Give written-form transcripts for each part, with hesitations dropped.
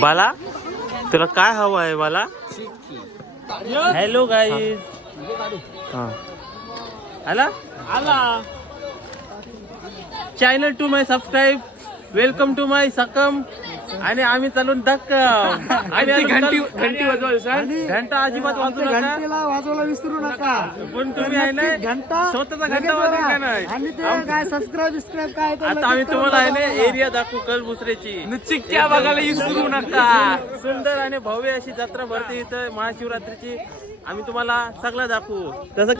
बाला तुला काय हवं आहे बाला? Hello guys. आला channel to my subscribe. Welcome to my सकम. आणि आम्ही चालून धक्कम. आणि घंटी घंटा अजिबात वाजवू नका. वाजवायला विसरू नका. पण तुम्ही आहे ना घंटा स्वतःचा घंटा वाजवू का नाही? आणि ते काय सबस्क्राईब काय आता आम्ही तुम्हाला आहे ना एरिया दाखवू कलबुसऱ्याची. चिक्क्या बघायला विसरू नका. सुंदर आणि भव्य अशी जत्रा भरते इथं महाशिवरात्रीची. आम्ही तुम्हाला सगळं दाखवू. तसं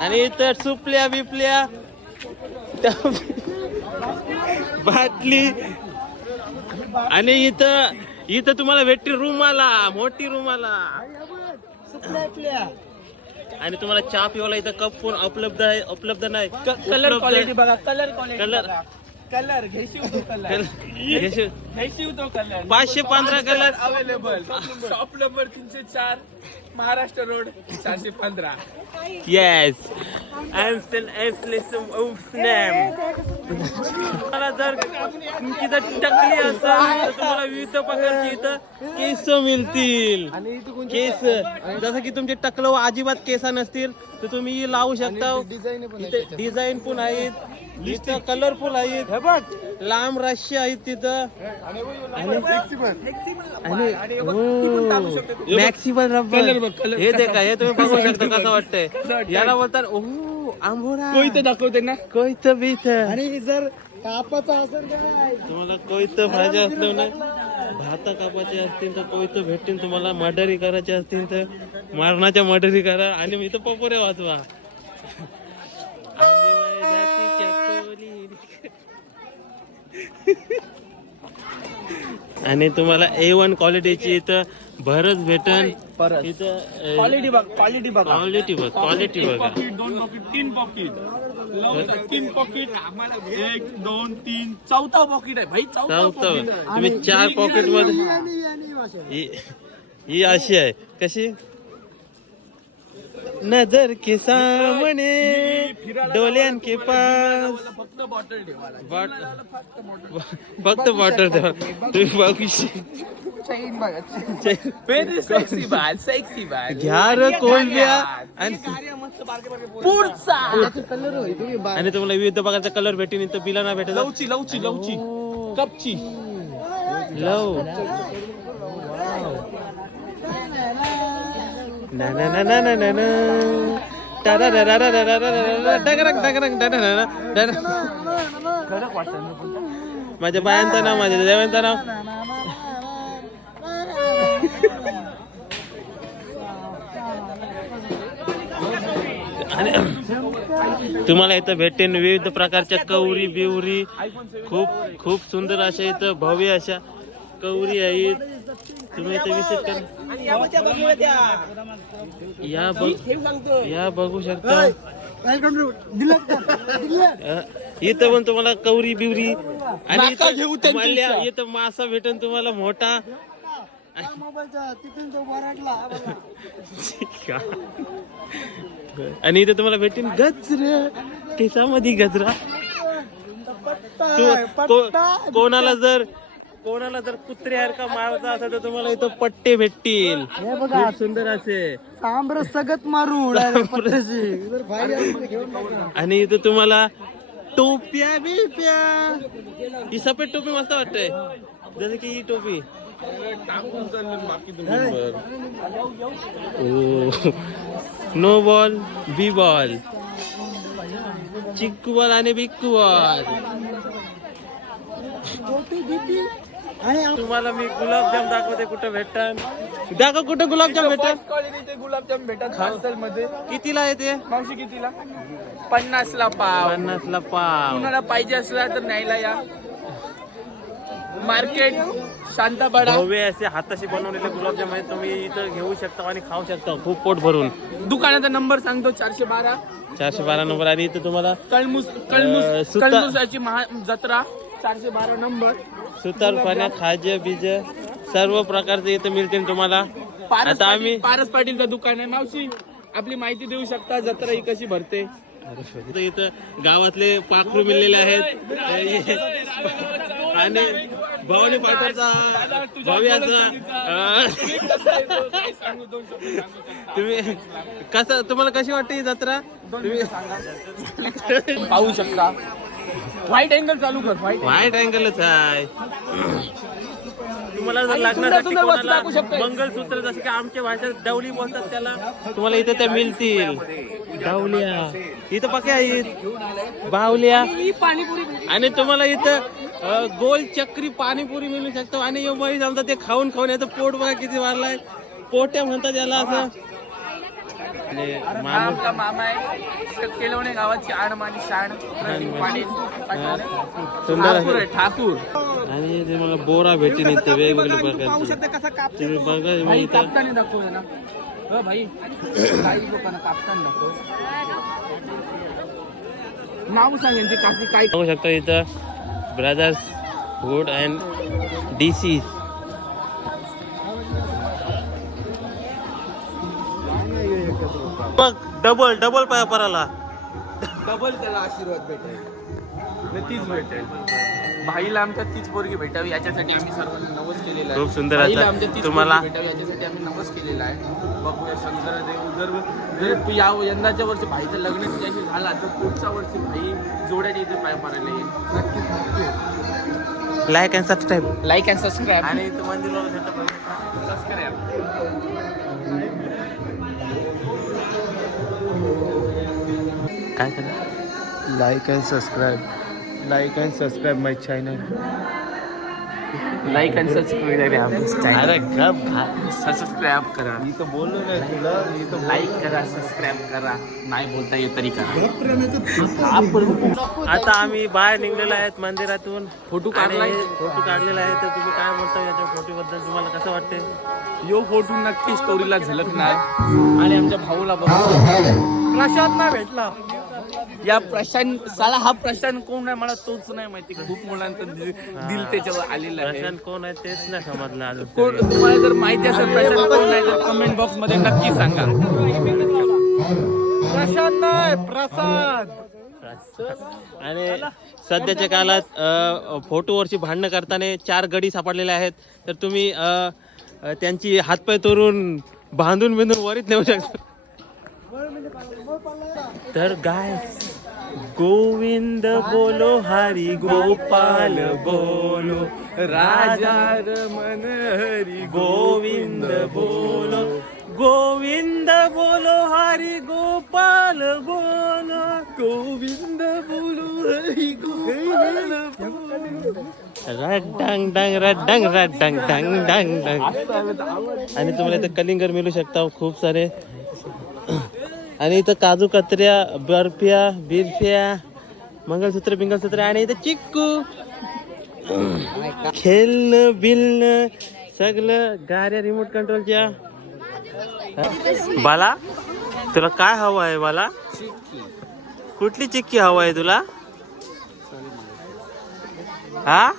आणि इथं सुपल्या बिपल्या बाटली. आणि इथं तुम्हाला भेटते रूमाला, मोठी रूमाला. आणि तुम्हाला चहा पिवायला इथं कप पण उपलब्ध नाही. कलर क्वालिटी बघा. Colour colour 515 colour available. Shop number 304 Maharashtra road 415. Yes. मला जर तुमची जर टकली असेल तर तुम्हाला विविध प्रकारची इथं केस मिळतील. केस जसं की तुमचे टकलं अजिबात केस नसतील तर तुम्ही लावू शकता. डिझाईन पण आहेत, इथं कलरफुल आहेत, लांब राशी आहेत तिथं. मॅक्सिमल रबर हे दे का, हे तुम्ही बघू शकता कसं वाटतंय. याला बोलतात ओहो आंबोरा. कोयतं दाखवते ना, कोयतं बीत. आणि जर कापाचा असेल तुम्हाला कोयतं भाज्या असलं ना, भाता कापाचे असतील तर कोयतं भेटतील. तुम्हाला मर्डरी करायचे असतील तर मारणाच्या मर्डरी करा. आणि इथं पपोरे वाचवा. आणि तुम्हाला A1 क्वालिटीची इथं भरच भेटन. इथं क्वालिटी बघ. क्वालिटी बघा. क्वालिटी बघ. क्वालिटी बघा. 2 पॉकेट 3 पॉकेट 3 पॉकेट 1 2 3 चौथा पॉकेट आहे भाई. चौथं तुम्ही 4 पॉकेट मध्ये. ही अशी आहे कशी, नजर के सामने डोल्यान के पास. फक्त बॉटल ठेवायला. फक्त बॉटल ठेवा. तुम्ही बघू व्हेरी सेक्सी बाल. सेक्सी बाल घ्या र कोलब्या. आणि पुढचा आणि तुम्हाला विविध प्रकारचा कलर भेटेल. इथं बिलाना भेटेल. लवची कपची लव ना ना ना ना ना ना ना. माझ्या बायांचं नाव, माझ्या देवांचं नाव. आणि तुम्हाला इथं भेटेन विविध प्रकारच्या कवरी बिवरी. खूप सुंदर अशा इथं भव्य अशा कवरी आहेत. तुम्ही इथं विजिट करा. या बघू शकता. इथं पण तुम्हाला कवरी बिवरी. आणि इथं मासा भेटन तुम्हाला मोठा. आणि इथं तुम्हाला भेटेन गजरा. केसामध्ये गजरा. कोणाला जर कुत्र्यासारखा मारायचा असेल तर तुम्हाला इथं पट्टे भेटतील. खूप सुंदर असे सांबर सगत मारू. आणि इथं तुम्हाला टोप्या बिप्या. ही सफेद टोपी मस्त वाटते. जसं की ही टोपी नो बॉल बी बॉल, चिक्कू बॉल आणि बिक्कू बॉल. तुम्हाला मी गुलाबजाम दाखवते कुठं भेटतात. दाखव कुठं गुलाबजाम भेटतात. क्वालिटीचे गुलाबजाम भेटतात हॉस्टेल मध्ये. कितीला आहे ते मावशी? कितीला? 50 ला पाव. 50 ला पाव. कुणाला पाहिजे असला तर न्यायला या. मार्केट शांतापाडा. भव्य असे हाताशी बनवलेले गुलाबजाम आहेत. तुम्ही इथं घेऊ शकता आणि खाऊ शकता खूप पोट भरून. दुकानाचा नंबर सांगतो 412 नंबर. आणि इथं तुम्हाला कळमुसाची जत्रा 412 नंबर. सुतार पाण्या खाज्य बीज सर्व प्रकारचे इथं मिळतील तुम्हाला. आता आम्ही पारस पाटीलचं दुकान आहे. मावशी आपली माहिती देऊ शकता जत्रा ही कशी भरते? इथं गावातले पाखरू मिळलेले आहेत. आणि भवानी फाटरचा भव्याचा तुम्ही कसं तुम्हाला कशी वाटते ही जत्रा तुम्ही पाहू शकता. व्हाईट अँगल चालू कर. व्हाईट अँगलच आहे. तुम्हाला जर लागण्यासाठी कोणाला मंगलसूत्र जसं की आमच्या भाषेत डवली बोलतात त्याला तुम्हाला इथे त्या मिळतील. डावल्या इथं पक्या आहेत बावल्या आणि तुम्हाला इथं गोल चक्री पाणीपुरी मिळू शकतो. आणि मग समजा ते खाऊन खाऊन याचं पोट बघा किती वाढलाय. पोट्या म्हणतात याला असं. मामा आहे केलवणे गावाची आणमानी शाण सुंदर आहे ठाकूर. आणि ते मला बोरा भेटेल इथं वेगवेगळ्या प्रकारचे तुम्ही बघा मी इथं भाई काही लोकांना कापताना दाखव. नाव सांगेन ते काशी काय बघू शकता इथं ब्रदर्स वूड अँड डीसी. बघ डबल डबल पाया पराला डबल त्याला आशीर्वाद भेटेल. तीच भेटेल भाईला आमच्या तीच पोरगी भेटावी याच्यासाठी आम्ही सर्वांनी नवस केलेला आहे. खूप सुंदर भाईला आता आमच्या तीच तुम्हाला पोरगी भेटावी याच्यासाठी आम्ही नवस केलेला आहे. बघूया शंकर देव जर या यंदाच्या वर्षी भाईचं लग्न तिच्याशी झाला तर पुढच्या वर्षी भाई जोड्याच्या इथे पाय पडायला येईल. नक्कीच like and subscribe like and subscribe आणि इथं मंदिर काय करा like and subscribe my channel. Like and subscribe अरे गप सबस्क्राईब करा. मी तर बोललो नाही तुला. लाईक करा सबस्क्राईब करा. नाही बोलता येत तरी करा. आता आम्ही बाहेर निघलेलो आहेत मंदिरातून. फोटो काढलाय. फोटो काढलेला आहे तर तुम्ही काय बोलता याच्या फोटो बद्दल तुम्हाला कसं वाटते? यो फोटो नक्की स्टोरीला झलकणार. आणि आमच्या भाऊला बघा प्रशांत नाही भेटला. या प्रशांत साला हा प्रशांत कोण आहे मला तोच नाही माहिती. खूप मुलांचं दिल त्याच्यावर आलेलं आहे. प्रशांत कोण आहे तेच नाही समजलं अजून. कोण तुम्हाला जर माहिती असेल प्रशांत कोण आहे तर कमेंट बॉक्स मध्ये नक्की सांगा. प्रशांत नाही प्रसाद. आणि सध्याच्या काळात फोटोवरची भांडणं करताना 4 गडी सापडलेले आहेत. तर तुम्ही त्यांची हातपाय तोडून बांधून बिंधून वरीत नेऊ शकता. तर गाय गोविंद बोलो हरी गोपाल बोलो राजा रमन हरी गोविंद बोलो गोविंद बोलो हरी गोपाल बोलो गोविंद बोलो हरी गोपाल बोलो. रड्डंग डंग रड्डंग रड्डंग डंग डंग डंग. आणि तुम्हाला इथं कलिंगर मिळू शकता खूप सारे. आणि इथं काजू कतऱ्या बर्फ्या बिरफ्या मंगलसूत्र बिंगलसूत्र आणि इथं चिक्कू खेळणं बिलणं सगळं गाड्या रिमोट कंट्रोलच्या. बाला तुला काय हवं आहे बाला? कुठली चिक्की हवं आहे तुला? हा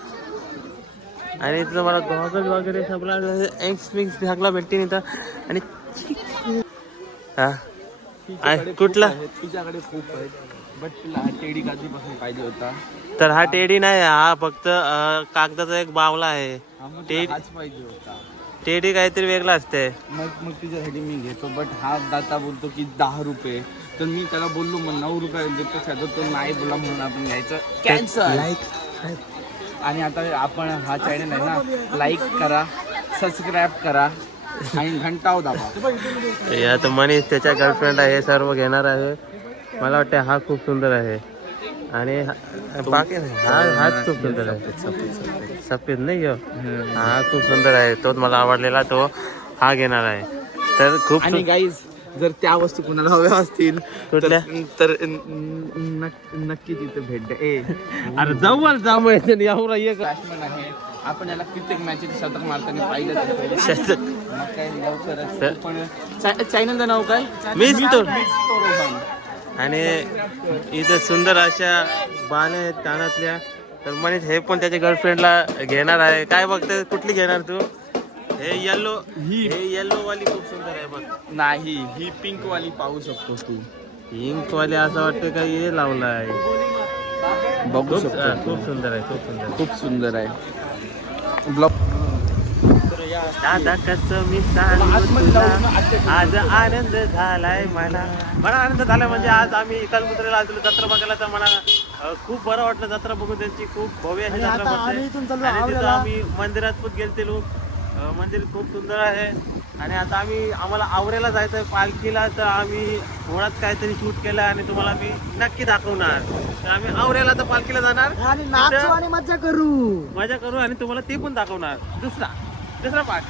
आणि इथं मला गॉगल वगैरे सगळं एक्स मिक्स ढाकला भेटते इथं. आणि हा कुठला? तुझ्याकडे खूप आहेत बट तुला हा टेडी काजूपासून पाहिजे होता. तर हा टेडी नाही हा फक्त कागदाचा एक बावला आहे. हाच पाहिजे होता. टेडी काहीतरी वेगळा असते. मग तुझ्यासाठी मी घेतो बट हा दाता बोलतो की 10 रुपये. तर मी त्याला बोललो मग 9 रुपये देतो. तो नाही बोला म्हणून आपण घ्यायचं कॅन्सल. आणि आता आपण हा चॅनल आहे ना लाईक करा सबस्क्राईब करा आणि घंटाव दाबा. या तर मनीष त्याच्या गर्लफ्रेंड हे सर्व घेणार आहे. मला वाटतं हा खूप सुंदर आहे. आणि बाकी हाच खूप सुंदर आहे. सफेद नाही हा खूप सुंदर आहे. तोच मला आवडलेला तो हा घेणार आहे. तर खूप आणि गाईज जर त्या वस्तू कोणाला हव्या असतील कुठल्या तर नक्की तिथे भेट द्या. अरे जाऊ जाऊ एक आहे. आपण याला कित्येक मॅचेस शतक मारताना पाहिलं. चॅनलचं नाव काय? मीच तो. आणि इथं सुंदर अशा बाणे आहेत कानातल्या. तर मनीष हे पण त्याच्या गर्लफ्रेंडला घेणार आहे. काय बघते कुठली घेणार तू? हे येल्लो वाली खूप सुंदर आहे बघ. नाही ही पिंक वाली पाहू शकतो तू. पिंक वाली असं वाटतं का हे लावलं आहे. बघू खूप शकतो. खूप सुंदर आहे, खूप सुंदर आहे. खूप सुंदर आहे ब्लॉग. दादा कसं मी सांगू तुला, आज आनंद झालाय मला आनंद झालाय. म्हणजे आज आम्ही इकालपुत्रेला आलो जत्रा बघायला, तर मला खूप बरं वाटलं जत्रा बघून. त्यांची खूप भव्य अशी जत्रा भरते. आणि तिथं आम्ही मंदिरात पण गेलतेलो. मंदिर खूप सुंदर आहे. आणि आता आम्हाला आवरेला जायचं आहे पालखीला, तर आम्ही मुळात काहीतरी शूट केलं आणि तुम्हाला मी नक्की दाखवणार. तर आम्ही आवरेला तर पालखीला जाणार आणि नाचू तिथं आणि मजा करू. मजा करू आणि तुम्हाला ते पण दाखवणार. दुसरा पार्ट.